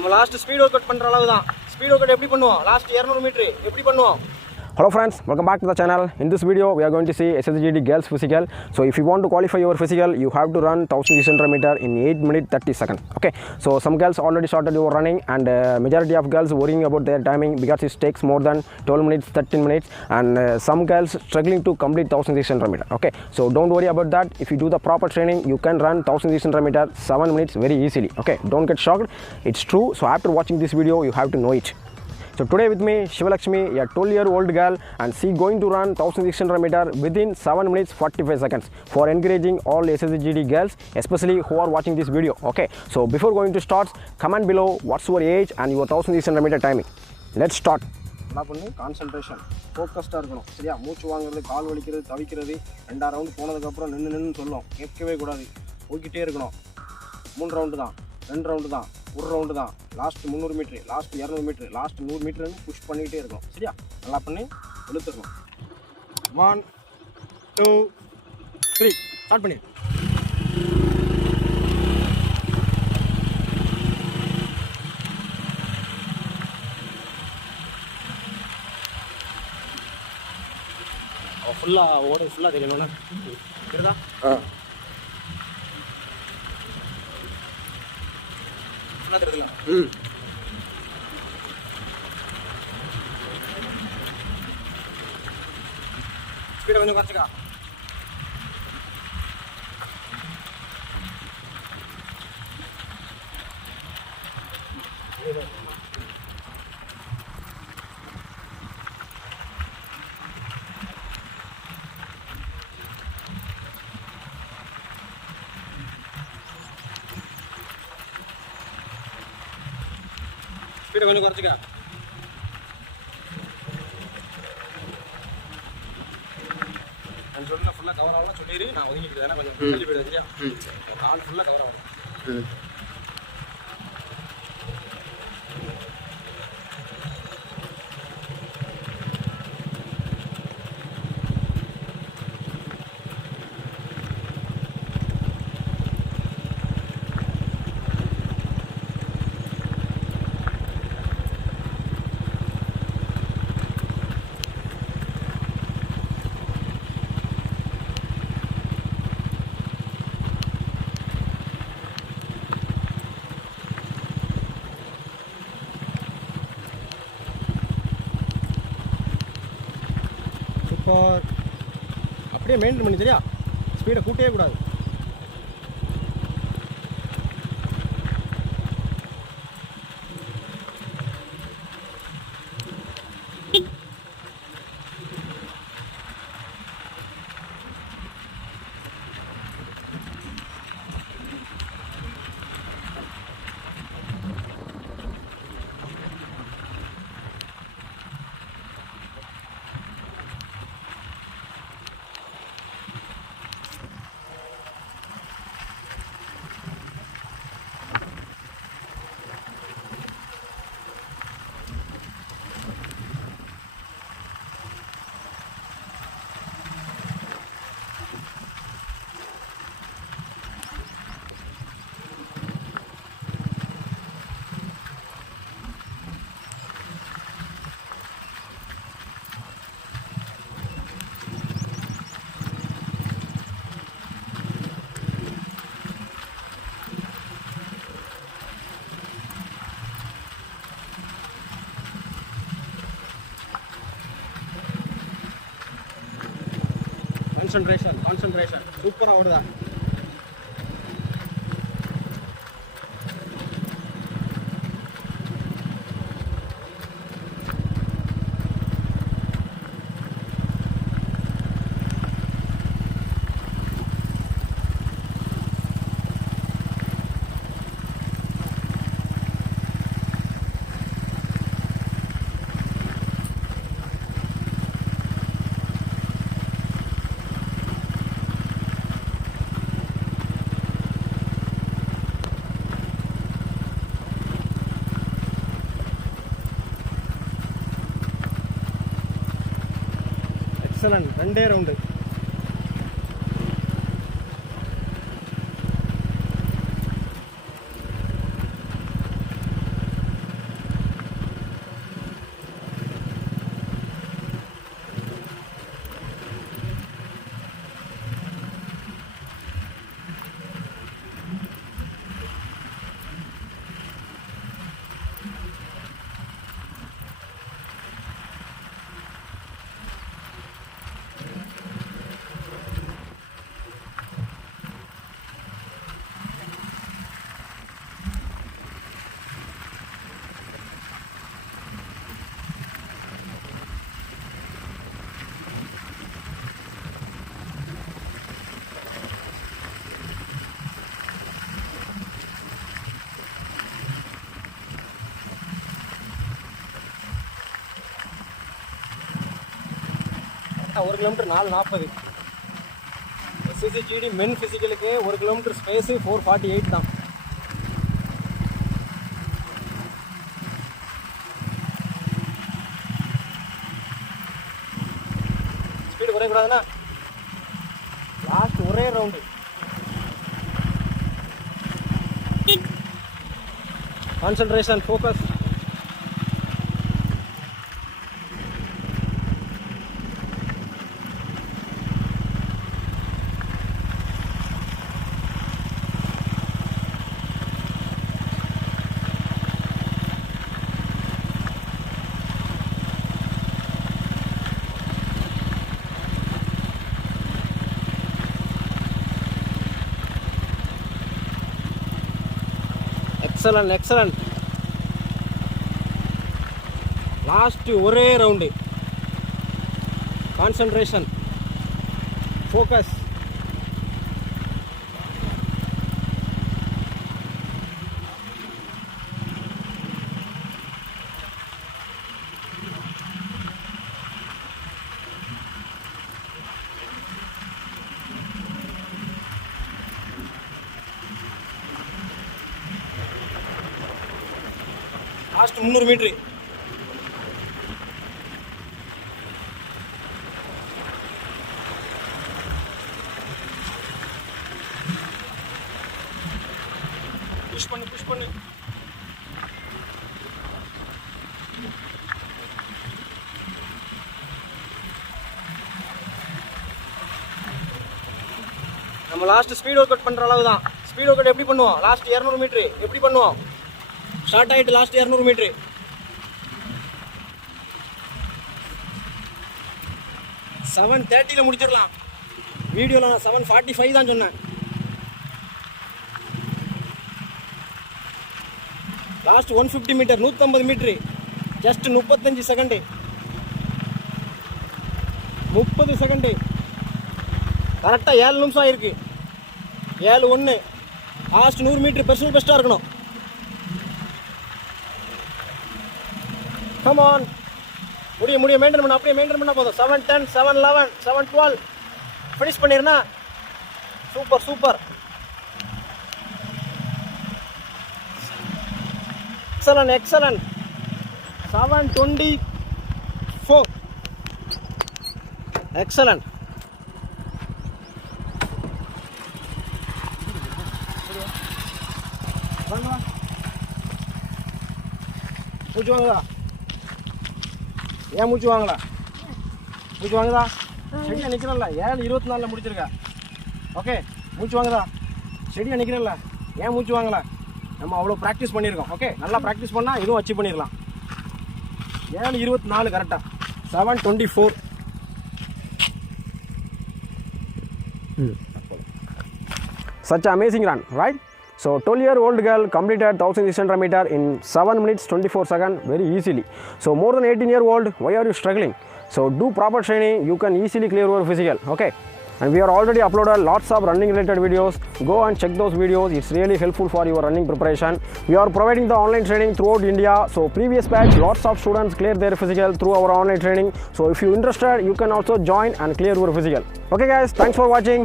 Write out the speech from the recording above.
நம்ம last speed work out பண்ற அளவு தான். ஸ்பீட் ஒர்க் அவுட் எப்படி பண்ணுவோம்? லாஸ்ட் 200 மீட்டர் எப்படி பண்ணுவோம்? Hello friends, welcome back to the channel. In this video we are going to see SSGD girls physical. So if you want to qualify your physical, you have to run 1600 meter in 8 minutes 30 seconds. Okay, so some girls already started your running, and majority of girls worrying about their timing because it takes more than 12 minutes 13 minutes, and some girls struggling to complete 1600 meter. Okay, so don't worry about that. If you do the proper training, you can run 1600 meter 7 minutes very easily. Okay, don't get shocked, it's true. So after watching this video you have to know it. So today with me Shivalaxmi, a 12-year-old girl, and she going to run 1600 meter within 7 minutes 45 seconds for encouraging all SSGD girls, especially who are watching this video. Okay, so before going to start, comment below what's your age and your 1600 meter timing. Let's start. நல்லா பண்ணி கான்சன்ட்ரேஷன் ஃபோக்கஸ்டாக இருக்கணும். சரியா? மூச்சு வாங்குறது, கால் வலிக்கிறது, தவிக்கிறது, 2 ரவுண்டு போனதுக்கப்புறம் நின்று சொல்லும். கேட்கவே கூடாது, போய்கிட்டே இருக்கணும். 3 ரவுண்டு தான், 2 ரவுண்டு தான், 1 ரவுண்டு தான், last 300 metre, last 200 metre, last 100 மீட்டர்னு புஷ் பண்ணிக்கிட்டே இருக்கணும். சரியா? நல்லா பண்ணி இழுத்துக்கணும். 1 2 3 ஸ்டார்ட் பண்ணி. ஃபுல்லாக ஓட ஃபுல்லாக தெரியணும்னா இருக்குதா? ஃபுல்லாக தெரியுதுங்களா? ஸ்பீடை கொஞ்சம் குறைச்சிக்கா. ஸ்பீடை கொஞ்சம் குறைச்சிக்கா. நான் சொல்ல ஃபுல்லாக கவர் ஆகலாம் சொல்லிடு. நான் ஒதுங்கிட்டு தானே கொஞ்சம் தள்ளி போயிடுது. சரியா? கால் ஃபுல்லாக கவர் ஆகலாம். அப்படியே மெயின்டைன் பண்ணி. சரியா? ஸ்பீடை கூட்டவே கூடாது. கான்சன்ட்ரேஷன் சூப்பராக ஓடுதா? எக்ஸலண்ட். 2 ரவுண்டு. கரெக்டாக 1 கிலோமீட்டர் 4:40. SSGD மென் ஃபிசிக்கலுக்கு 1 கிலோமீட்டர் ஸ்பேஸு 4:48 தான். ஸ்பீடு குறையக்கூடாதுண்ணா. லாஸ்ட் ஒரே round. Concentration, focus. Excellent excellent. Last ஒரே round. Concentration, focus. Last 300 metre. Push பண்ணு புஷ் பண்ணு. நம்ம லாஸ்ட் ஸ்பீட் ஒர்க் அவுட் பண்ணுற அளவு தான். ஸ்பீட் ஒர்க் அவுட் எப்படி பண்ணுவோம்? லாஸ்ட் 200 மீட்ரு எப்படி பண்ணுவோம்? ஸ்டார்ட் ஆகிட்டு லாஸ்ட் 200 மீட்ரு. 7:30 முடிச்சிடலாம். வீடியோவில் நான் 7:45 தான் சொன்னேன். Last 150 metre 150 metre just 35 second. 30 second. கரெக்டாக 7 நிமிஷம் ஆயிருக்கு. 7:01. லாஸ்ட் 100 மீட்ரு பர்சனல் பெஸ்ட்டாக இருக்கணும். Come on. முடிய மெயின்டைன் பண்ண, அப்படியே மெயின்டைன் பண்ணால் போதும். 7:10, 7:11, 7:12 ஃபினிஷ் பண்ணிருந்தா super super. Excellent excellent. 7:24 excellent. மூச்சு வாங்குதா? ஏன் மூச்சு வாங்கல? மூச்சு வாங்குதா? செடியாக நிற்கிறல்ல. 7:24 முடிச்சிருக்கா. ஓகே, மூச்சு வாங்குதா? செடியாக நிற்கிறல்ல. ஏன் மூச்சு வாங்கலை? நம்ம அவ்வளோ ப்ராக்டிஸ் பண்ணியிருக்கோம். ஓகே, நல்லா ப்ராக்டிஸ் பண்ணால் இதுவும் அச்சீவ் பண்ணிடலாம். 7:24 கரெக்டாக. 7:24. Such an amazing run, right? So 12-year-old girl completed 1600 meter in 7 minutes 24 seconds very easily. So more than 18-year-old, why are you struggling? So do proper training, you can easily clear your physical. Okay, and we are already uploaded lots of running related videos. Go and check those videos. It's really helpful for your running preparation. We are providing the online training throughout India. So previous batch lots of students clear their physical through our online training. So if you interested, you can also join and clear your physical. Okay guys, thanks for watching.